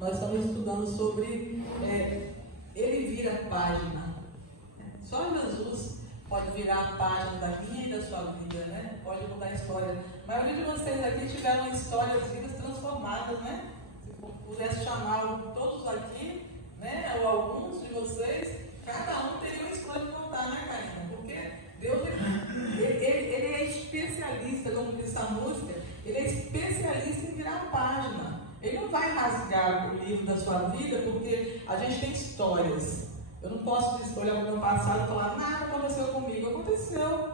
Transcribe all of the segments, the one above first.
nós estamos estudando sobre ele vira a página. Só Jesus pode virar a página da minha e da sua vida, né? Pode mudar a história. A maioria de vocês aqui tiveram histórias, vidas transformadas, né? Se pudesse chamar todos aqui, né? Ou alguns de vocês, cada um teria uma história de contar, né, Karina? Porque Deus, ele é especialista, como diz a música, ele é especialista em virar a página. Ele não vai rasgar o livro da sua vida, porque a gente tem histórias. Eu não posso olhar para o meu passado e falar, nada aconteceu comigo. Aconteceu.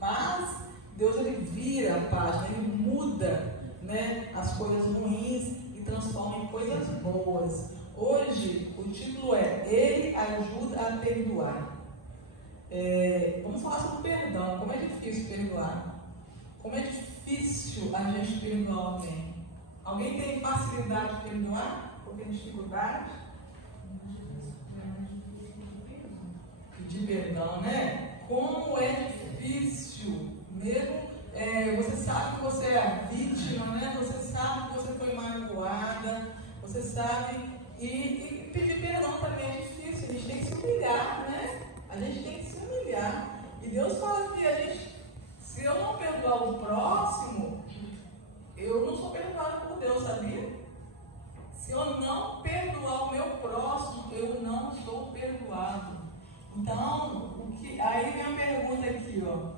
Mas Deus, ele vira a página, ele muda, né, as coisas ruins e transforma em coisas boas. Hoje, o título é Ele ajuda a perdoar. Vamos falar sobre perdão. Como é difícil perdoar? Como é difícil a gente perdoar alguém? Alguém tem facilidade de perdoar? Ou tem dificuldade? Pedir perdão, né? Como é difícil mesmo. Você sabe que você é a vítima, né? Você sabe que você foi magoada. Você sabe. E pedir perdão também é difícil. A gente tem que se humilhar, né? A gente tem que se humilhar. E Deus fala que a gente, se eu não perdoar o próximo, eu não sou perdoado por Deus, sabia? Se eu não perdoar o meu próximo, eu não sou perdoado. Então, aí vem a pergunta aqui, ó.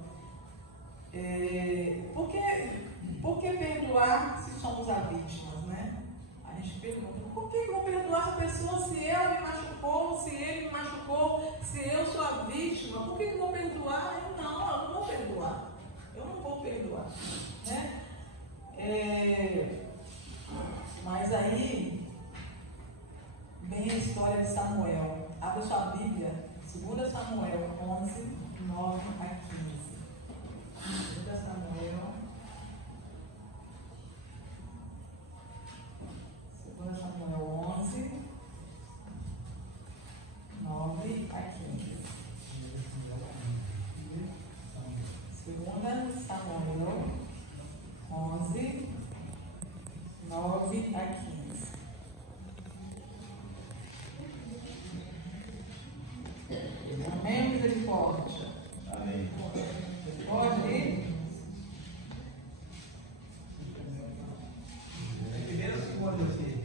Por que perdoar se somos as vítimas, né? A gente pergunta, por que eu vou perdoar essa pessoa se ela me machucou, se ele me machucou, se eu sou a vítima? Por que eu vou perdoar? Eu não vou perdoar. Eu não vou perdoar, né? Mas aí vem a história de Samuel. Abra sua Bíblia, 2 Samuel 11, 9 a 15. 2 Samuel 11, 9 a 15. 2 Samuel 11, 9 a 15. Amém, misericórdia? Amém. Pode ir?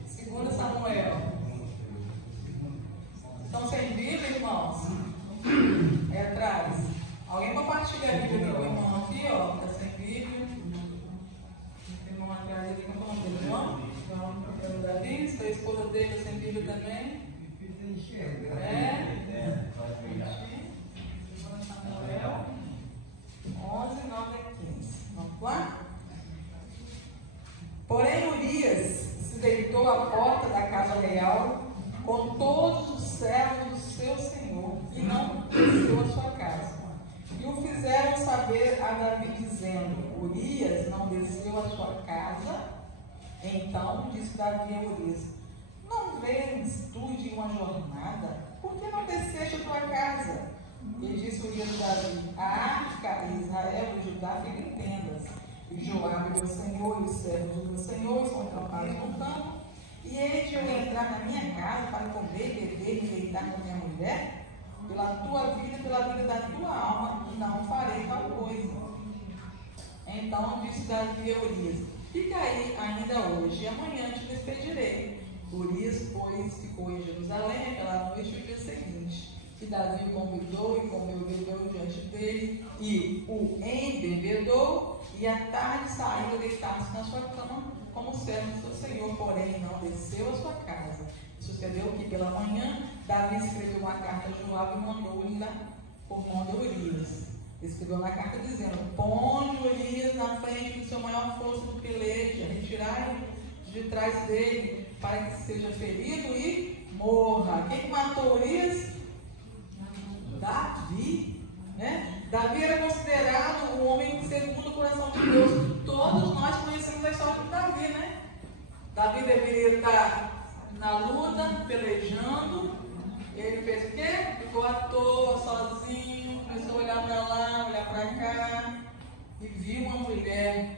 Segunda Samuel. Estão sem Bíblia, irmãos? É atrás. Alguém compartilha a Bíblia aqui com o irmão aqui, ó. Está sem Bíblia. Tem irmão atrás aqui com o nome dele, irmão? Então, o Davi, a esposa dele está sem Bíblia também. Samuel 11, 9 a 15. Vamos lá? Porém, Urias se deitou à porta da casa real com todos os servos do seu senhor e não desceu a sua casa. E o fizeram saber a Davi, dizendo: Urias não desceu a sua casa. Então disse Davi a Urias: não vens tu de uma jornada? Por que não desceste a tua casa? E disse Urias a Davi: a arca e Israel e Judá ficam em tendas. E Joabe, meu senhor, e os servos do meu senhor estão acampados no campo. E hei de eu entrar na minha casa para comer, beber e deitar com minha mulher? Pela tua vida e pela vida da tua alma, não farei tal coisa. Então disse Davi a Urias: fica aí ainda hoje, e amanhã te despedirei. Urias, pois, ficou em Jerusalém aquela noite e o dia seguinte. E Davi o convidou e comeu e bebeu diante dele, e o embebedou, e à tarde saiu a deitar-se na sua cama, como servo do seu senhor, porém não desceu à sua casa. Sucedeu que pela manhã Davi escreveu uma carta a Joabe e mandou-lhe por mão de Urias. Escreveu na carta dizendo: ponde Urias na frente do seu maior força do peleja, retirai-o de trás dele, para que seja ferido e morra. Quem matou Urias? Davi, né? Davi era considerado um homem segundo o coração de Deus. Todos nós conhecemos a história de Davi, né? Davi deveria estar na luta, pelejando. Ele fez o quê? Ficou à toa, sozinho, começou a olhar para lá, olhar para cá, e viu uma mulher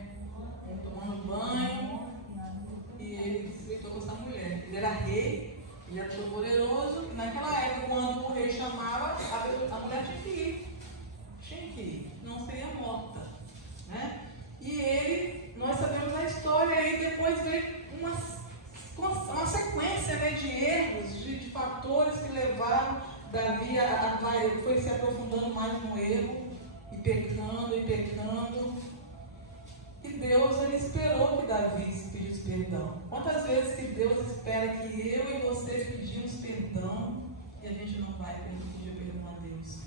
tomando banho, e ele se deitou com essa mulher. Ele era rei. de erros, de fatores que levaram Davi foi se aprofundando mais no erro, e pecando, e pecando. E Deus, ele esperou que Davi pedisse perdão. Quantas vezes que Deus espera que eu e você pedimos perdão e a gente não vai pedir perdão a Deus?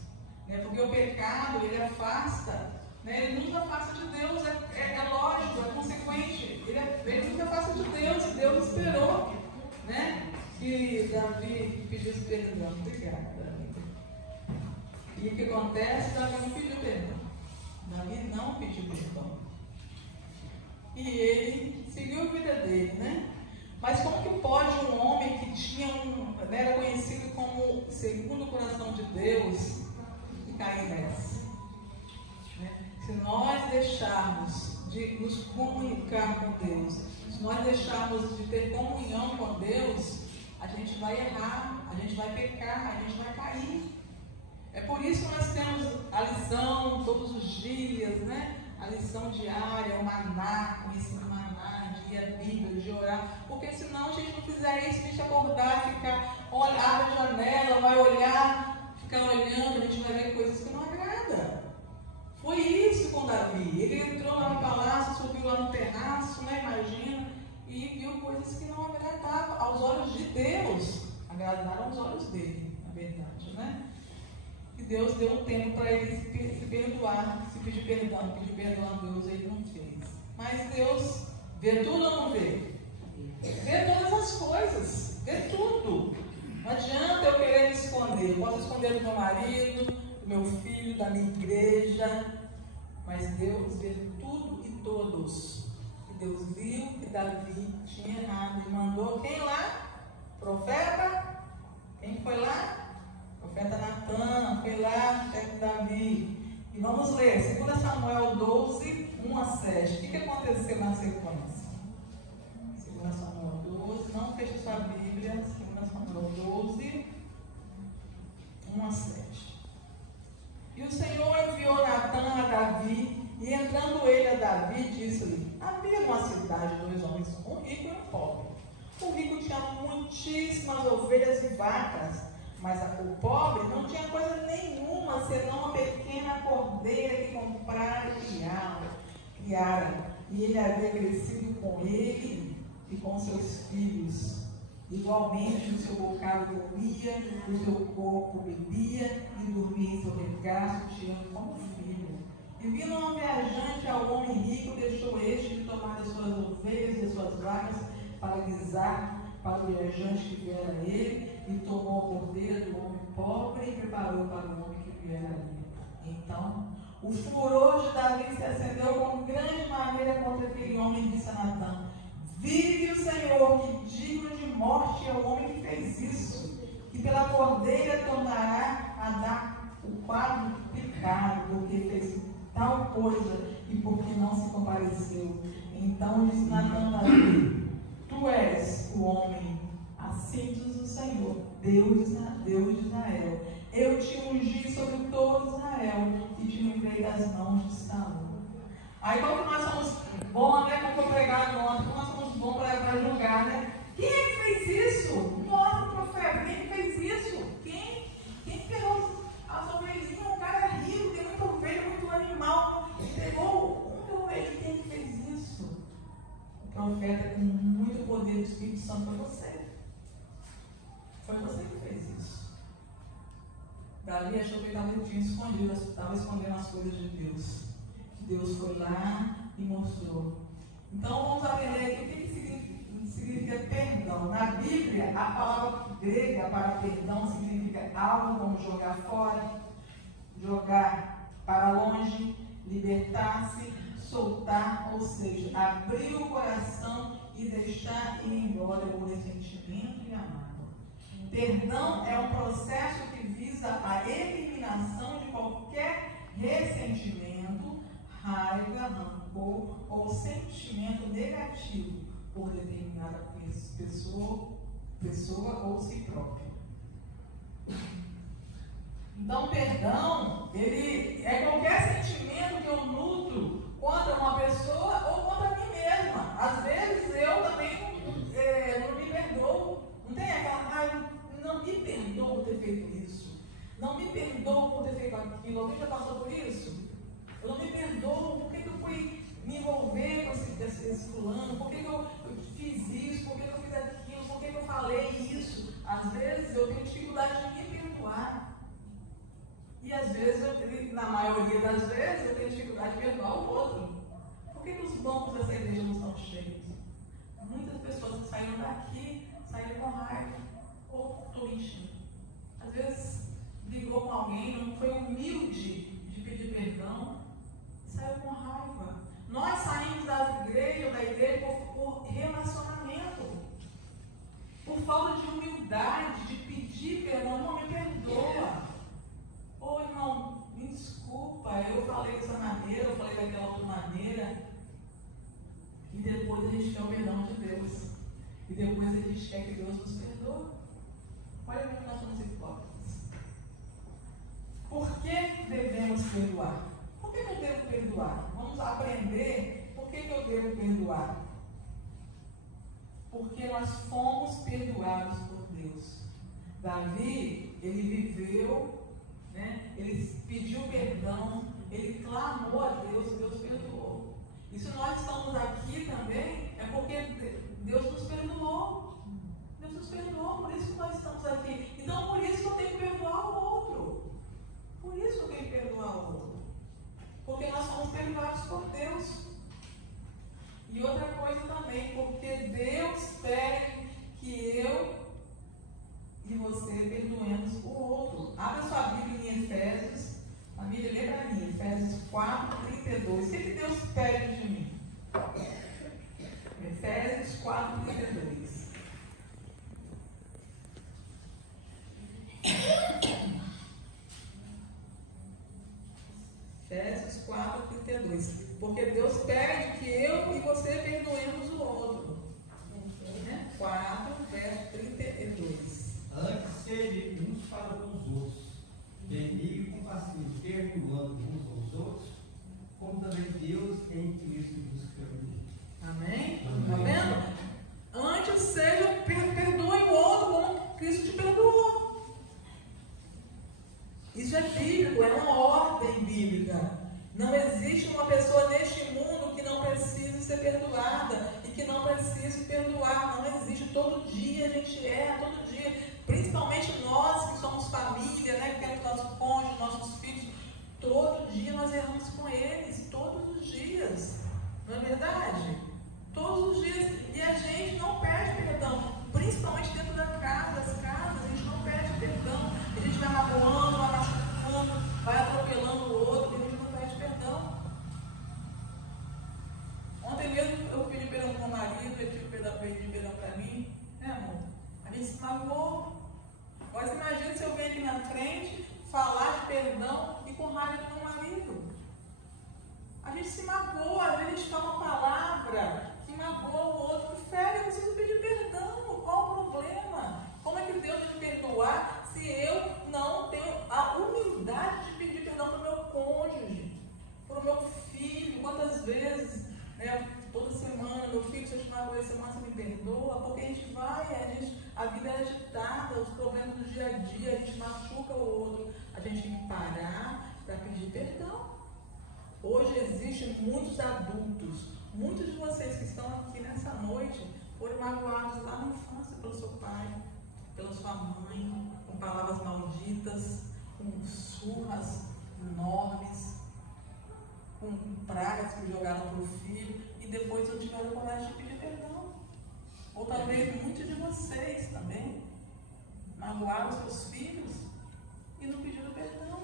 Né? Porque o pecado, ele afasta, né? Ele nos afasta de Deus, é lógico, é consequente. Ele nos afasta de Deus, e Deus esperou, né, que Davi pedisse perdão. Obrigada, Davi. E o que acontece? Davi não pediu perdão. Davi não pediu perdão. E ele seguiu a vida dele, né? Mas como que pode um homem que tinha era conhecido como segundo o coração de Deus cair nessa? Né? Se nós deixarmos de nos comunicar com Deus, se nós deixarmos de ter comunhão com Deus, a gente vai errar, a gente vai pecar, a gente vai cair. É por isso que nós temos a lição todos os dias, né? A lição diária, o maná, o ensino maná, de ler a Bíblia, de orar. Porque senão a gente não fizer isso, a gente acordar, abre a janela, vai olhar, ficar olhando, a gente vai ver coisas que não agradam. Foi isso com Davi. Ele entrou lá no palácio, subiu lá no terraço, né? Imagina, e viu coisas que não agradavam aos olhos de Deus. Agradaram aos olhos dele, na verdade, né? E Deus deu um tempo para ele se perdoar, se pedir perdão a Deus, ele não fez. Mas Deus vê tudo ou não vê? Vê todas as coisas, vê tudo. Não adianta eu querer me esconder. Eu posso esconder do meu marido, do meu filho, da minha igreja, mas Deus vê tudo e todos. E Deus viu que Davi tinha errado e mandou quem lá? Profeta? Quem foi lá? Profeta Natan, foi lá, chefe Davi. E vamos ler, 2 Samuel 12, 1 a 7. O que aconteceu na sequência? 2 Samuel 12, não feche sua Bíblia, 2 Samuel 12, 1 a 7. E o Senhor enviou Natan a Davi, e entrando ele a Davi, disse-lhe: havia numa cidade 2 homens, um rico e um pobre. O rico tinha muitíssimas ovelhas e vacas, mas o pobre não tinha coisa nenhuma, senão uma pequena cordeira que comprara e criara. E ele havia crescido com ele e com seus filhos. Igualmente, o seu bocado comia, o seu corpo bebia e dormia em seu regaço, tirando como filho. E vindo um viajante ao homem rico, deixou este de tomar as suas ovelhas e as suas vacas para guisar para o viajante que viera a ele, e tomou a cordeira do homem pobre e preparou para o homem que viera a ele. Então, o furor de Davi se acendeu com grande maneira contra aquele homem e disse a Natan: vive o Senhor, que digno de morte é o homem que fez isso, que pela cordeira tornará a dar o quadruplicado, porque fez tal coisa e porque não se compareceu. Então disse Natan a Davi: tu és o homem, assim diz o Senhor, Deus de Israel. Eu te ungi sobre todo Israel e te livrei das mãos de Saul. Aí como que nós somos bons, né? Como foi pregado ontem, como nós somos bons para julgar, né? Quem é que fez isso? Nossa, profeta, quem é que fez isso? Quem pegou as ovelhinhas? O cara é rico, tem muita ovelha, muito animal. Pegou uma ovelha, quem é que fez isso? O profeta com muito poder do Espírito Santo foi você. Foi você que fez isso. Davi achou que ele estava escondendo as coisas de Deus. Deus foi lá e mostrou. Então vamos aprender aqui o que significa perdão. Na Bíblia, a palavra grega para perdão significa algo como jogar fora, jogar para longe, libertar-se, soltar, ou seja, abrir o coração e deixar ir embora o ressentimento e a mágoa. Perdão é um processo que visa a eliminação de qualquer ressentimento, raiva, rancor ou sentimento negativo por determinada pessoa ou si próprio. Então, perdão, ele é qualquer sentimento que eu nutro contra uma pessoa ou contra mim mesma. Às vezes eu também não me perdoo. Não tem aquela Alguém já passou por isso? Eu não me perdoo. Por que eu fui me envolver com esse fulano? Por que eu fiz isso? Por que eu fiz aquilo? Por que eu falei isso? Às vezes eu tenho dificuldade de me perdoar. E às vezes, na maioria das vezes, eu tenho dificuldade de perdoar o outro. Por que os bancos dessa igreja não estão cheios? Muitas pessoas que saíram daqui, saíram com raiva ou triste. Às vezes brigou com alguém, não foi humilde de pedir perdão, saiu com raiva. Nós saímos da igreja por relacionamento, por falta de humildade, de pedir perdão. Não, me perdoa. Ô irmão, me desculpa, eu falei dessa maneira, eu falei daquela outra maneira. E depois a gente quer o perdão de Deus. E depois a gente quer que Deus nos perdoe. Olha como nós somos hipócritas. Por que devemos perdoar? Por que eu devo perdoar? Vamos aprender por que eu devo perdoar. Porque nós fomos perdoados por Deus. Davi, ele viveu, né? Ele pediu perdão, ele clamou a Deus e Deus perdoou. E se nós estamos aqui também, é porque Deus nos perdoou. Deus nos perdoou, por isso que nós estamos aqui. Então, por isso que eu tenho que perdoar o outro. Por isso que eu tenho que perdoar o outro. Porque nós somos perdoados por Deus. E outra coisa também, porque Deus pede que eu e você perdoemos o outro. Abra sua Bíblia em Efésios. Família, lê para mim, Efésios 4:32. O que Deus pede de mim? Efésios 4:32. Efésios 4:32. Porque Deus pede que eu e você perdoemos o outro. 4, verso 32. Antes, sede uns para com os outros, benignos e compassivos, perdoando uns aos outros, como também Deus em Cristo nos perdoou. Amém? Está vendo? Antes seja, perdoe o outro como Cristo te perdoou. Isso é bíblico, é uma ordem bíblica. Não existe uma pessoa neste mundo que não precise ser perdoada e que não precise perdoar. Não existe. Todo dia a gente erra, todo dia. Principalmente nós que somos família, né, que temos nossos cônjuges, nossos filhos. Todo dia nós erramos com eles, todos os dias. Não é verdade? Todos os dias. E a gente não pede perdão. Principalmente dentro da casa, das casas, a gente não pede perdão. A gente vai magoando, vai machucando, vai atropelando o outro e a gente não pede perdão. Ontem mesmo eu pedi perdão para o meu marido, ele pediu perdão para mim. Né, amor? A gente se magoou. Agora você imagina se eu venho aqui na frente falar de perdão e com raiva do meu marido. A gente se magoa, às vezes a gente fala uma palavra que magoa o outro, que fere, eu preciso pedir perdão. Qual o problema? Como é que Deus vai me perdoar se eu não tenho a humildade de pedir perdão para o meu cônjuge, para o meu filho? Quantas vezes, né, toda semana, meu filho, se eu te magoei essa semana, você me perdoa? Porque a gente vai, a vida é agitada, os problemas do dia a dia, a gente machuca o outro, a gente tem que parar para pedir perdão. Hoje existem muitos adultos, muitos de vocês que estão aqui nessa noite foram magoados lá na infância pelo seu pai, pela sua mãe, com palavras malditas, com surras enormes, com pragas que jogaram para o filho, e depois não tiveram coragem de pedir perdão. Ou talvez muitos de vocês também magoaram seus filhos e não pediram perdão.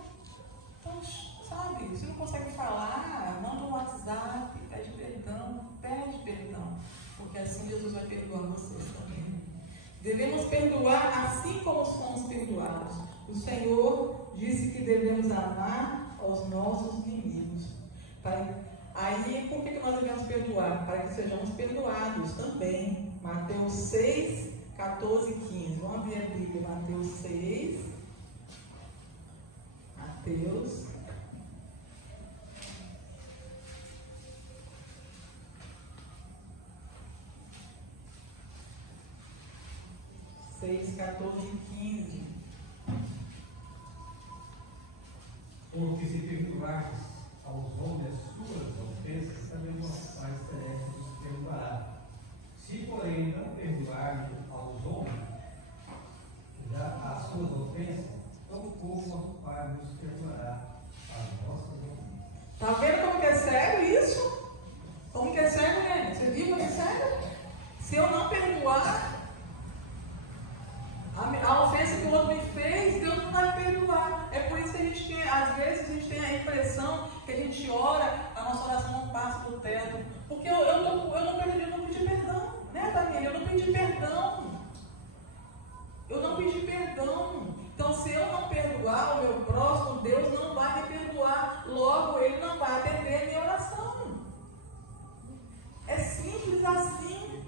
Então, sabe, se não consegue falar, manda um WhatsApp, pede perdão, porque assim Jesus vai perdoar vocês também. Devemos perdoar assim como somos perdoados. O Senhor disse que devemos amar aos nossos inimigos. Aí, por que nós devemos perdoar? Para que sejamos perdoados também. Mateus 6, 14 e 15. Vamos abrir a Bíblia. Mateus 6. Mateus 6, 14 e 15. Porque se perdoares aos homens as suas ofensas, também vosso Pai Celeste vos perdoará. Se, porém, não perdoarem aos homens já as suas ofensas, tampouco vosso Pai vos perdoará as vossas ofensas. Tá vendo como que é sério isso? Como que é sério, né? Você viu como é sério? Se eu não perdoar a ofensa que o outro me fez, Deus não vai perdoar. É por isso que a gente tem, às vezes, a gente tem a impressão que a gente ora, a nossa oração não passa do teto. Porque eu não pedi perdão, né, Daniel? Eu não pedi perdão. Eu não pedi perdão. Então, se eu não perdoar o meu próximo, Deus não vai me perdoar. Logo, Ele não vai atender a minha oração. É simples assim.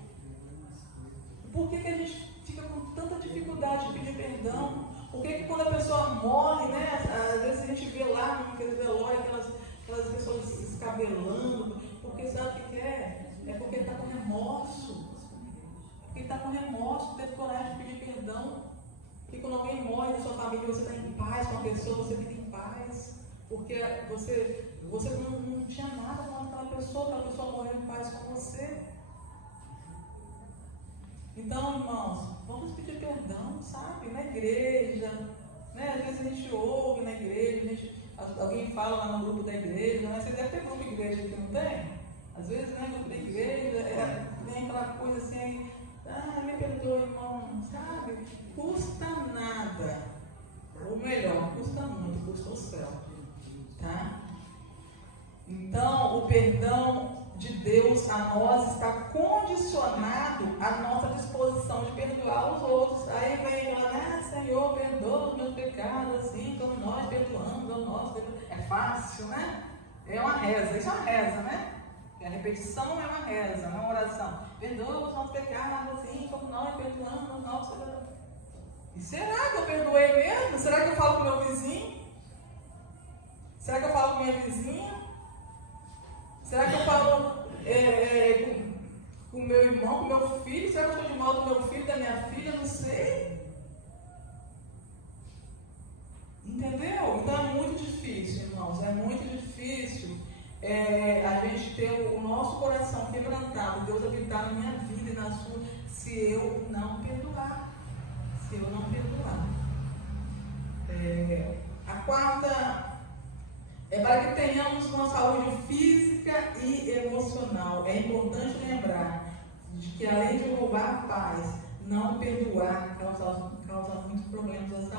Por que a gente fica com tanta dificuldade de pedir perdão? Por que quando a pessoa morre, né? Às vezes a gente vê lá naquele velório aquelas pessoas se escabelando. Porque sabe o que é? É porque está com remorso. Porque está com remorso, não teve coragem de pedir perdão. E quando alguém morre na sua família, você está em paz com a pessoa, você fica em paz. Porque você não tinha nada contra aquela pessoa morreu em paz com você. Então, irmãos, vamos pedir perdão, sabe? Na igreja, né? Às vezes a gente ouve na igreja, alguém fala lá no grupo da igreja, né? Você deve ter grupo de igreja que não tem? Às vezes, né, grupo da igreja, vem aquela coisa assim, me perdoa, irmão, sabe? Custa nada. Ou melhor, custa muito, custa o céu. Tá? Então, o perdão de Deus a nós está condicionado à nossa disposição de perdoar os outros. Aí vem aquela, Senhor, perdoa os meus pecados, assim como nós perdoamos ao nosso. É fácil, né? É uma reza, isso é uma reza, né? A repetição é uma reza, não é uma oração. Perdoa os nossos pecados, assim como nós perdoamos os nossos pecados. E será que eu perdoei mesmo? Será que eu falo com o meu vizinho? Será que eu falo com minha vizinha? Será que eu falo com o meu irmão, com o meu filho? Será que eu estou de mal do meu filho, da minha filha? Não sei. Entendeu? Então é muito difícil, irmãos. É muito difícil a gente ter o nosso coração quebrantado, Deus habitar na minha vida e na sua, se eu não perdoar. Se eu não perdoar. A quarta é para que tenhamos uma saúde física e emocional. É importante lembrar de que, além de roubar a paz, não perdoar causa muitos problemas à saúde.